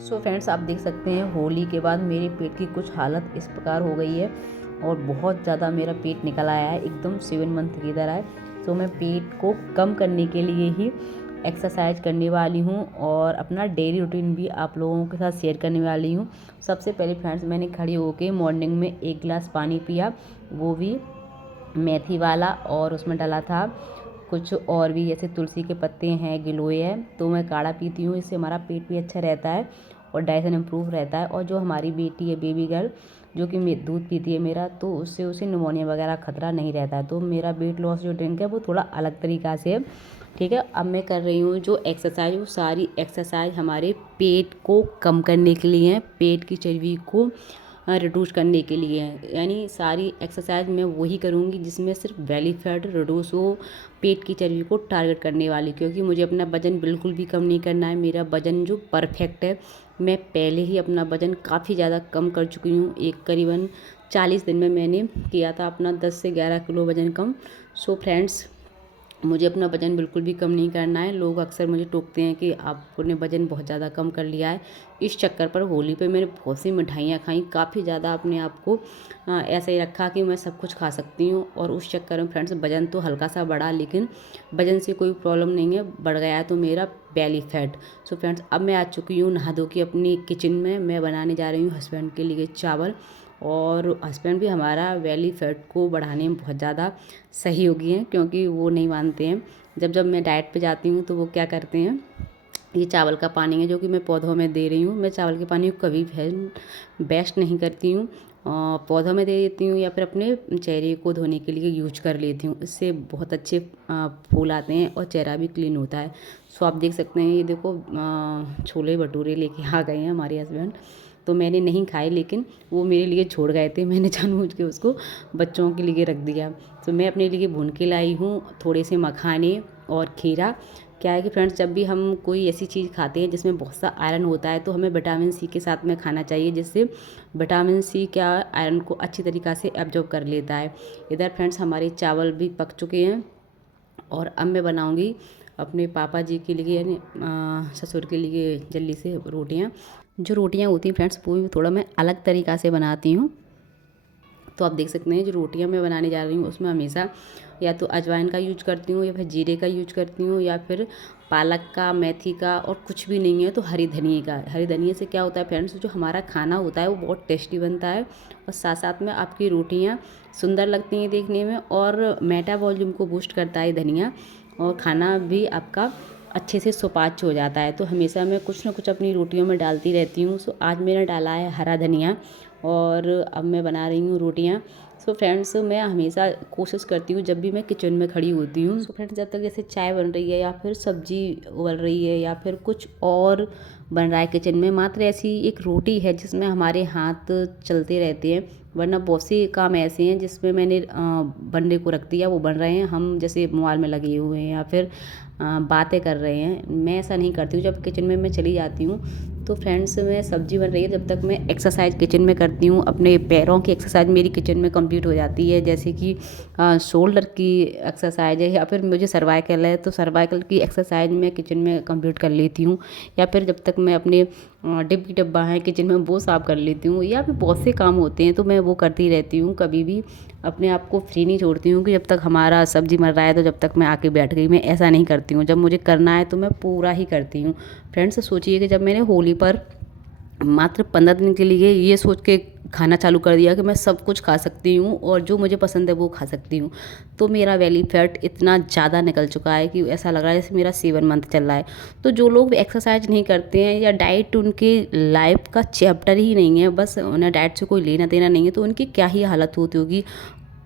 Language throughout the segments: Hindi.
सो फ्रेंड्स, आप देख सकते हैं होली के बाद मेरे पेट की कुछ हालत इस प्रकार हो गई है और बहुत ज़्यादा मेरा पेट निकल आया है, एकदम 7 मंथ की तरह है। तो मैं पेट को कम करने के लिए ही एक्सरसाइज करने वाली हूँ और अपना डेली रूटीन भी आप लोगों के साथ शेयर करने वाली हूँ। सबसे पहले फ्रेंड्स, मैंने खड़ी होकर मॉर्निंग में 1 गिलास पानी पिया, वो भी मेथी वाला, और उसमें डाला था कुछ और भी, जैसे तुलसी के पत्ते हैं, गिलोय है। तो मैं काढ़ा पीती हूँ, इससे हमारा पेट भी अच्छा रहता है और डाइजेशन इम्प्रूव रहता है। और जो हमारी बेटी है, बेबी गर्ल, जो कि दूध पीती है मेरा, तो उससे उसे निमोनिया वगैरह खतरा नहीं रहता है। तो मेरा वेट लॉस जो ड्रिंक है वो थोड़ा अलग तरीक़ा से है, ठीक है। अब मैं कर रही हूँ जो एक्सरसाइज, वो सारी एक्सरसाइज हमारे पेट को कम करने के लिए है, पेट की चर्बी को रिड्यूस करने के लिए है। यानी सारी एक्सरसाइज मैं वही करूँगी जिसमें सिर्फ बेली फैट रिड्यूस हो, पेट की चर्बी को टारगेट करने वाली। क्योंकि मुझे अपना वज़न बिल्कुल भी कम नहीं करना है, मेरा वज़न जो परफेक्ट है। मैं पहले ही अपना वज़न काफ़ी ज़्यादा कम कर चुकी हूँ। एक करीबन 40 दिन में मैंने किया था अपना 10 से 11 किलो वज़न कम। सो फ्रेंड्स, मुझे अपना वज़न बिल्कुल भी कम नहीं करना है। लोग अक्सर मुझे टोकते हैं कि आपने वज़न बहुत ज़्यादा कम कर लिया है। इस चक्कर पर होली पे मैंने बहुत सी मिठाइयाँ खाई, काफ़ी ज़्यादा अपने आप को ऐसे ही रखा कि मैं सब कुछ खा सकती हूँ। और उस चक्कर में फ्रेंड्स वज़न तो हल्का सा बढ़ा, लेकिन वज़न से कोई प्रॉब्लम नहीं है, बढ़ गया है तो मेरा बेली फैट। सो फ्रेंड्स, अब मैं आ चुकी हूँ नहा धो के अपनी किचन में। मैं बनाने जा रही हूँ हस्बैंड के लिए चावल, और हस्बैंड भी हमारा बेली फैट को बढ़ाने में बहुत ज़्यादा सहयोगी हैं, क्योंकि वो नहीं मानते हैं। जब जब मैं डाइट पे जाती हूँ तो वो क्या करते हैं, ये चावल का पानी है जो कि मैं पौधों में दे रही हूँ। मैं चावल के पानी को कभी वेस्ट नहीं करती हूँ, पौधों में दे देती हूँ या फिर अपने चेहरे को धोने के लिए यूज कर लेती हूँ। इससे बहुत अच्छे फूल आते हैं और चेहरा भी क्लीन होता है। सो आप देख सकते हैं, ये देखो छोले भटूरे लेके आ गए हैं हमारे हस्बैंड। तो मैंने नहीं खाए, लेकिन वो मेरे लिए छोड़ गए थे, मैंने जानबूझ के उसको बच्चों के लिए रख दिया। तो मैं अपने लिए भून के लाई हूँ थोड़े से मखाने और खीरा। क्या है कि फ्रेंड्स, जब भी हम कोई ऐसी चीज़ खाते हैं जिसमें बहुत सा आयरन होता है, तो हमें विटामिन सी के साथ में खाना चाहिए, जिससे विटामिन सी क्या आयरन को अच्छी तरीक़ा से एब्जॉर्ब कर लेता है। इधर फ्रेंड्स हमारे चावल भी पक चुके हैं और अब मैं बनाऊँगी अपने पापा जी के लिए, यानी ससुर के लिए, जल्दी से रोटियाँ। जो रोटियाँ होती हैं फ्रेंड्स, वो भी थोड़ा मैं अलग तरीक़ा से बनाती हूँ। तो आप देख सकते हैं जो रोटियां मैं बनाने जा रही हूँ उसमें हमेशा या तो अजवाइन का यूज करती हूँ, या फिर जीरे का यूज करती हूँ, या फिर पालक का, मेथी का, और कुछ भी नहीं है तो हरी धनिया का। हरी धनिया से क्या होता है फ्रेंड्स, जो हमारा खाना होता है वो बहुत टेस्टी बनता है, और साथ साथ में आपकी रोटियाँ सुंदर लगती हैं देखने में, और मेटाबॉलिज्म को बूस्ट करता है धनिया, और खाना भी आपका अच्छे से सुपाच्य हो जाता है। तो हमेशा मैं कुछ ना कुछ अपनी रोटियों में डालती रहती हूँ। सो आज मैंने डाला है हरा धनिया, और अब मैं बना रही हूँ रोटियाँ। सो फ्रेंड्स, मैं हमेशा कोशिश करती हूँ जब भी मैं किचन में खड़ी होती हूँ, सो फ्रेंड्स, जब तक जैसे चाय बन रही है या फिर सब्जी उबल रही है या फिर कुछ और बन रहा है किचन में, मात्र ऐसी एक रोटी है जिसमें हमारे हाथ चलते रहते हैं। वरना बहुत से काम ऐसे हैं जिसमें मैंने बनने को रख दिया, वो बन रहे हैं, हम जैसे मोबाइल में लगे हुए हैं या फिर बातें कर रहे हैं। मैं ऐसा नहीं करती हूँ। जब किचन में मैं चली जाती हूँ तो फ्रेंड्स, मैं सब्जी बन रही है जब तक मैं एक्सरसाइज किचन में करती हूँ। अपने पैरों की एक्सरसाइज मेरी किचन में कंप्लीट हो जाती है, जैसे कि शोल्डर की एक्सरसाइज है, या फिर मुझे सर्वाइकल है तो सर्वाइकल की एक्सरसाइज मैं किचन में कंप्लीट कर लेती हूँ। या फिर जब तक मैं अपने डिब्बी डब्बा है किचन में वो साफ़ कर लेती हूँ, या फिर बहुत से काम होते हैं तो मैं वो करती रहती हूँ। कभी भी अपने आप को फ्री नहीं छोड़ती हूँ कि जब तक हमारा सब्जी बन रहा है तो जब तक मैं आके बैठ गई, मैं ऐसा नहीं करती हूँ। जब मुझे करना है तो मैं पूरा ही करती हूँ। फ्रेंड्स, सोचिए कि जब मैंने होली पर मात्र 15 दिन के लिए ये सोच के खाना चालू कर दिया कि मैं सब कुछ खा सकती हूँ और जो मुझे पसंद है वो खा सकती हूँ, तो मेरा बेली फैट इतना ज़्यादा निकल चुका है कि ऐसा लग रहा है जैसे मेरा 7 मंथ चल रहा है। तो जो लोग एक्सरसाइज नहीं करते हैं या डाइट उनकी लाइफ का चैप्टर ही नहीं है, बस उन्हें डाइट से कोई लेना देना नहीं है, तो उनकी क्या ही हालत होती होगी,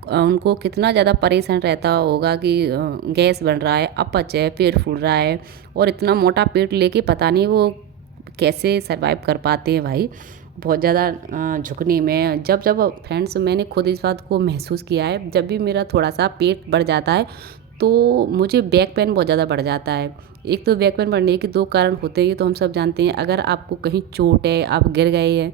उनको कितना ज़्यादा परेशान रहता होगा कि गैस बन रहा है, अपच है, पेट फूल रहा है, और इतना मोटा पेट लेके पता नहीं वो कैसे सरवाइव कर पाते हैं भाई। बहुत ज़्यादा झुकने में, जब जब फ्रेंड्स मैंने खुद इस बात को महसूस किया है, जब भी मेरा थोड़ा सा पेट बढ़ जाता है तो मुझे बैक पेन बहुत ज़्यादा बढ़ जाता है। एक तो बैक पेन बढ़ने के 2 कारण होते हैं, ये तो हम सब जानते हैं। अगर आपको कहीं चोट है, आप गिर गए हैं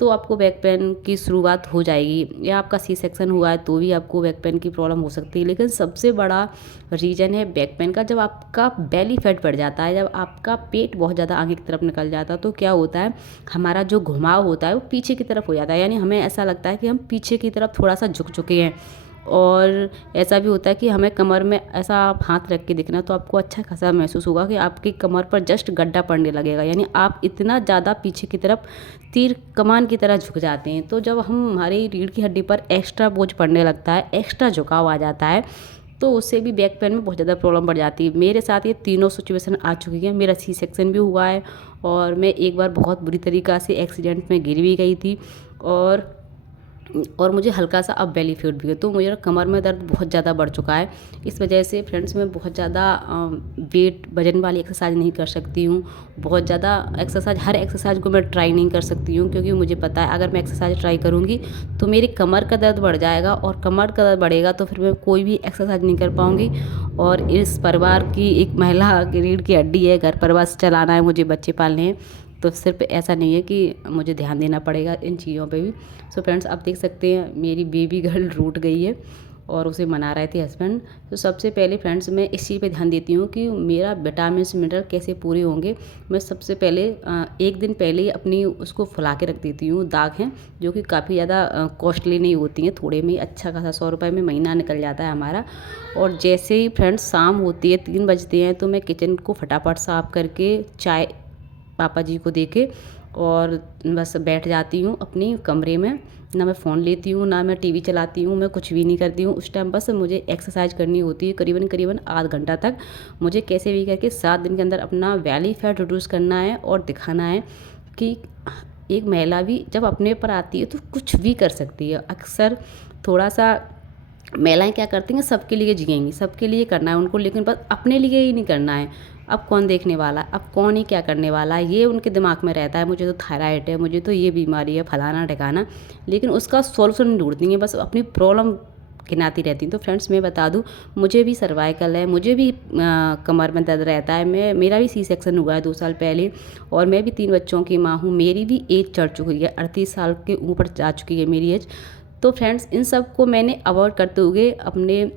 तो आपको बैक पेन की शुरुआत हो जाएगी, या आपका सी सेक्शन हुआ है तो भी आपको बैक पेन की प्रॉब्लम हो सकती है। लेकिन सबसे बड़ा रीज़न है बैक पेन का जब आपका बेली फैट बढ़ जाता है, जब आपका पेट बहुत ज़्यादा आगे की तरफ निकल जाता है, तो क्या होता है, हमारा जो घुमाव होता है वो पीछे की तरफ हो जाता है। यानी हमें ऐसा लगता है कि हम पीछे की तरफ थोड़ा सा झुक चुके हैं। और ऐसा भी होता है कि हमें कमर में ऐसा आप हाथ रख के देखना तो आपको अच्छा खासा महसूस होगा कि आपकी कमर पर जस्ट गड्ढा पड़ने लगेगा, यानी आप इतना ज़्यादा पीछे की तरफ तीर कमान की तरह झुक जाते हैं। तो जब हम हमारी रीढ़ की हड्डी पर एक्स्ट्रा बोझ पड़ने लगता है, एक्स्ट्रा झुकाव आ जाता है, तो उससे भी बैक पेन में बहुत ज़्यादा प्रॉब्लम बढ़ जाती है। मेरे साथ ये तीनों सिचुएशन आ चुकी है। मेरा सी सेक्शन भी हुआ है, और मैं एक बार बहुत बुरी तरीक़ा से एक्सीडेंट में गिर भी गई थी, और मुझे हल्का सा अब बेली फैट भी है। तो मुझे कमर में दर्द बहुत ज़्यादा बढ़ चुका है। इस वजह से फ्रेंड्स मैं बहुत ज़्यादा वजन वाली एक्सरसाइज नहीं कर सकती हूँ। बहुत ज़्यादा एक्सरसाइज, हर एक्सरसाइज को मैं ट्राई नहीं कर सकती हूँ, क्योंकि मुझे पता है अगर मैं एक्सरसाइज ट्राई करूँगी तो मेरी कमर का दर्द बढ़ जाएगा, और कमर का दर्द बढ़ेगा तो फिर मैं कोई भी एक्सरसाइज नहीं कर पाऊँगी। और इस परिवार की एक महिला की रीढ़ की हड्डी है, घर परिवार चलाना है, मुझे बच्चे पालने हैं, तो सिर्फ ऐसा नहीं है कि मुझे ध्यान देना पड़ेगा इन चीज़ों पे भी। सो फ्रेंड्स, आप देख सकते हैं मेरी बेबी गर्ल रूठ गई है और उसे मना रहे थे हस्बैंड। तो सबसे पहले फ्रेंड्स मैं इस चीज़ पे ध्यान देती हूँ कि मेरा विटामिन मिनरल कैसे पूरे होंगे। मैं सबसे पहले एक दिन पहले ही अपनी उसको फुला के रख देती हूँ। दाग हैं जो कि काफ़ी ज़्यादा कॉस्टली नहीं होती हैं, थोड़े में अच्छा खासा 100 रुपये में महीना निकल जाता है हमारा। और जैसे ही फ्रेंड्स शाम होती है, 3 बजते हैं, तो मैं किचन को फटाफट साफ करके चाय पापा जी को देके और बस बैठ जाती हूँ अपनी कमरे में। ना मैं फ़ोन लेती हूँ, ना मैं टीवी चलाती हूँ, मैं कुछ भी नहीं करती हूँ। उस टाइम बस मुझे एक्सरसाइज करनी होती है, करीबन आध घंटा तक। मुझे कैसे भी करके 7 दिन के अंदर अपना बेली फैट रिड्यूस करना है, और दिखाना है कि एक महिला भी जब अपने पर आती है तो कुछ भी कर सकती है। अक्सर थोड़ा सा महिलाएं क्या करती हैं, सबके लिए जिएंगी, सबके लिए करना है उनको, लेकिन बस अपने लिए ही नहीं करना है। अब कौन देखने वाला है, अब कौन ही क्या करने वाला है, ये उनके दिमाग में रहता है। मुझे तो थायराइड है, मुझे तो ये बीमारी है, फलाना ठिकाना, लेकिन उसका सॉल्यूशन ढूंढती हैं, बस अपनी प्रॉब्लम गिनाती रहती हैं। तो फ्रेंड्स मैं बता दूं, मुझे भी सर्वाइकल है, मुझे भी कमर में दर्द रहता है। मेरा भी सी सेक्शन हुआ है 2 साल पहले, और मैं भी 3 बच्चों की माँ हूँ। मेरी भी एज चढ़ चुकी है, 38 साल के ऊपर जा चुकी है मेरी एज। तो फ्रेंड्स, इन सब को मैंने अवॉइड करते हुए अपने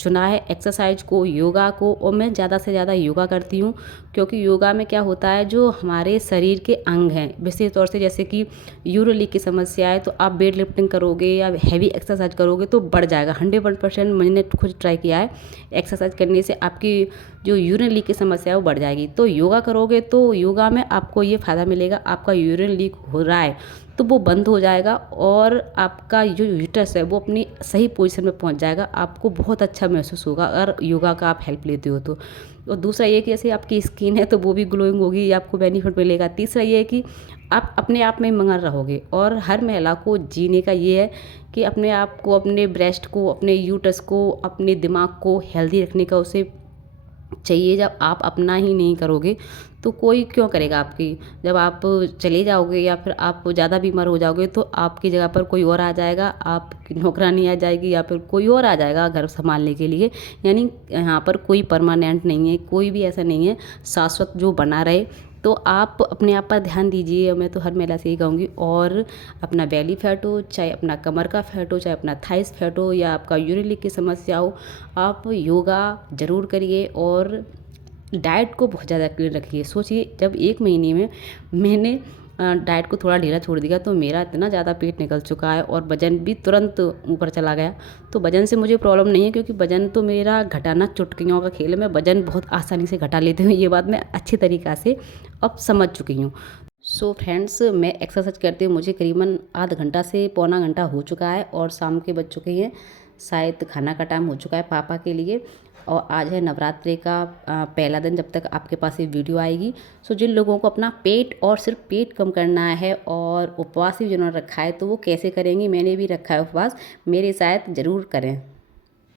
चुना है एक्सरसाइज को, योगा को, और मैं ज़्यादा से ज़्यादा योगा करती हूँ। क्योंकि योगा में क्या होता है, जो हमारे शरीर के अंग हैं, विशेष तौर से जैसे कि यूरिन लीक की समस्या है, तो आप वेट लिफ्टिंग करोगे या हैवी एक्सरसाइज करोगे तो बढ़ जाएगा। 100% मैंने खुद ट्राई किया है, एक्सरसाइज करने से आपकी जो यूरिन लीक की समस्या है वो बढ़ जाएगी। तो योगा करोगे तो योगा में आपको ये फ़ायदा मिलेगा, आपका यूरिन लीक हो रहा है तो वो बंद हो जाएगा, और आपका जो यूट्रस है वो अपनी सही पोजीशन में पहुंच जाएगा। आपको बहुत अच्छा महसूस होगा अगर योगा का आप हेल्प लेते हो तो। और दूसरा ये कि जैसे आपकी स्किन है तो वो भी ग्लोइंग होगी, ये आपको बेनिफिट मिलेगा। तीसरा ये है कि आप अपने आप में मगन रहोगे। और हर महिला को जीने का ये है कि अपने आप को, अपने ब्रेस्ट को, अपने यूट्रस को, अपने दिमाग को हेल्दी रखने का उसे चाहिए। जब आप अपना ही नहीं करोगे तो कोई क्यों करेगा आपकी। जब आप चले जाओगे या फिर आप ज़्यादा बीमार हो जाओगे तो आपकी जगह पर कोई और आ जाएगा, आपकी नौकरानी आ जाएगी या फिर कोई और आ जाएगा घर संभालने के लिए। यानी यहाँ पर कोई परमानेंट नहीं है, कोई भी ऐसा नहीं है शाश्वत जो बना रहे। तो आप अपने आप पर ध्यान दीजिए, मैं तो हर महिला से ही कहूँगी। और अपना बेली फैट हो, चाहे अपना कमर का फैट हो, चाहे अपना थाइस फैट हो, या आपका यूरिन लीक की समस्या हो, आप योगा ज़रूर करिए। और डाइट को बहुत ज़्यादा क्लीन रखिए। सोचिए, जब 1 महीने में मैंने डाइट को थोड़ा ढीला छोड़ दिया तो मेरा इतना ज़्यादा पेट निकल चुका है, और वज़न भी तुरंत ऊपर चला गया। तो वज़न से मुझे प्रॉब्लम नहीं है, क्योंकि वज़न तो मेरा घटाना चुटकियों का खेल है। मैं वज़न बहुत आसानी से घटा लेती हूँ, ये बात मैं अच्छी तरीक़ा से अब समझ चुकी हूँ। सो फ्रेंड्स, मैं एक्सरसाइज करते हुए मुझे करीबन आध घंटा से पौना घंटा हो चुका है, और शाम के बज चुके हैं, शायद खाना का टाइम हो चुका है पापा के लिए। और आज है नवरात्रि का पहला दिन, जब तक आपके पास ये वीडियो आएगी। सो जिन लोगों को अपना पेट और सिर्फ पेट कम करना है, और उपवास भी जिन्होंने रखा है, तो वो कैसे करेंगे। मैंने भी रखा है उपवास, मेरे साथ ज़रूर करें।